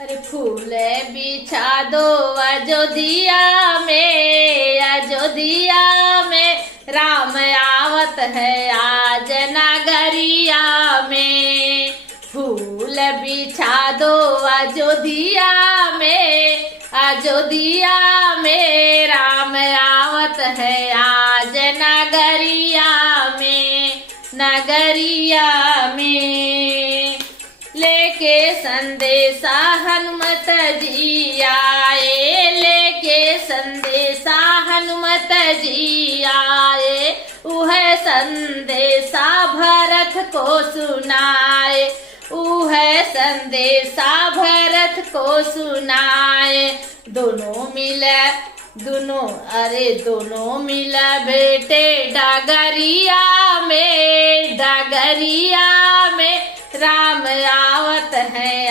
अरे फूल बिछा दो अयोध्या में, अयोध्या में राम आवत है आज नगरिया में। फूल बिछा दो अयोध्या में, अयोध्या में राम आवत है आज नगरिया में, नगरिया में। लेके संदेशा हनुमत जी आए, लेके संदेशा हनुमत जी आए। वह संदेशा भरत को सुनाए, वह संदेशा भरत को सुनाए। दोनों मिले दोनों मिला बेटे डगरिया में, डगरिया में राम आवत है।